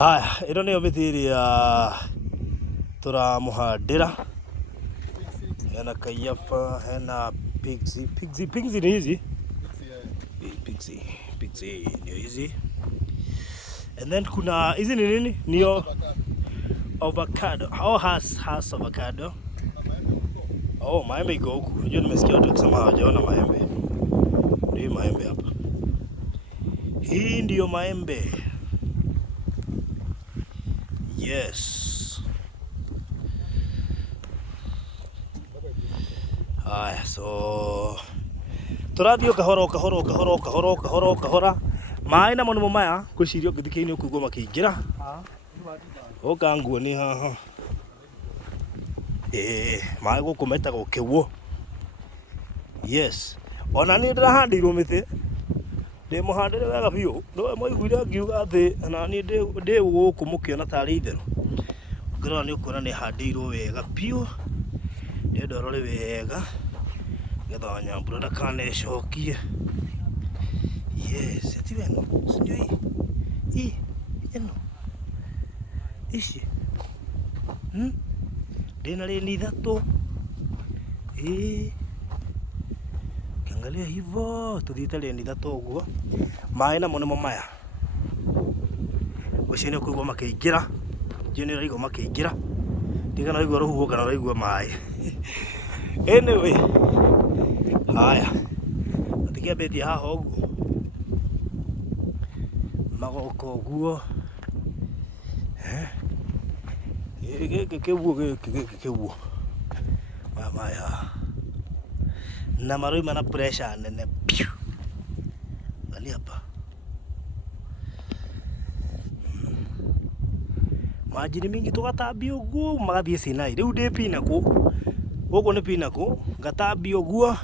Haya, ino niyo miti iria turamuhandira. Hena kaiyaba, hena pixie ni hizi. Pixie ni hizi. And then kuna hizi ni nini? Niyo avocado. How has avocado? Oh, maembe iko huku. Unajua nimesikia watu wakisema hawajaona maembe. Ndio maembe hapa. Hii ndiyo maembe. Yes. Haya, so turathio kahora maĩ namo nĩmo maya ngwĩciria ũngĩthikĩrĩria ũkũigua makĩingĩra. Ũka nguoni haha maĩ gũkũ metagwo kĩguũ. Yes, ona niĩ ndĩrahandĩirwo mĩtĩ, ndĩ mũhandĩre wega biũ. Nĩwe mwaiguire ngiuga atĩ na niĩ ndĩ gũkũ mũkĩona tarĩ itherũ. Ũngĩrora nĩ ũkuona nĩ handĩirwo wega biũ, nĩũndũ ũrore wega nĩgetha Nyambura ndakanecokie. Yes, ti weno, si ndio hii eno ici ndĩna rĩni ithatũ. Kiangalia hivyo tuthiĩte rĩni ithatũ ũguo. Maĩ namo nĩmo maya, ũcio nĩ ũkũigua makĩingĩra. Ndio nĩ ũraigua makĩingĩra, tiga no ũraigua rũhuho kana ũraigua maĩ. Anyway, haya tũkĩambĩtie haha ũguo magoka ũguo. Gĩkĩ kĩguũ maya na maroima na pressure nene piu. Angalia hapa maji ni mingi, tugatambia ũguo magathiĩ Sinai. Rĩu ndĩ Pinnacle, gũkũ nĩ Pinnacle, ngatambia ũguo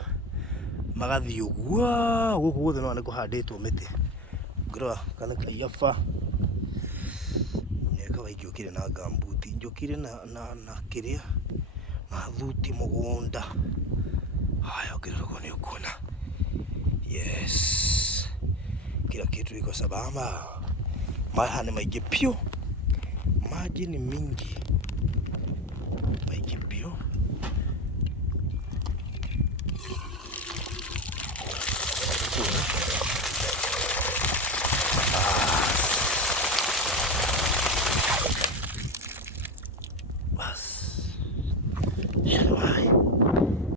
magathiĩ ũguo. Gũkũ guothe no nĩ kũhandĩtwo mĩtĩ. Ngĩrora kana kaiyaba nĩkawa ingĩũkire na gambuti, njũkire na kĩrĩa na thuti mũgũnda. Haya, ũngĩrora ũguo nĩ ũkuona yes, kila kitu iko sabamba. Maĩ nĩ maingĩ piũ, maji ni mingi, maingĩ piũ.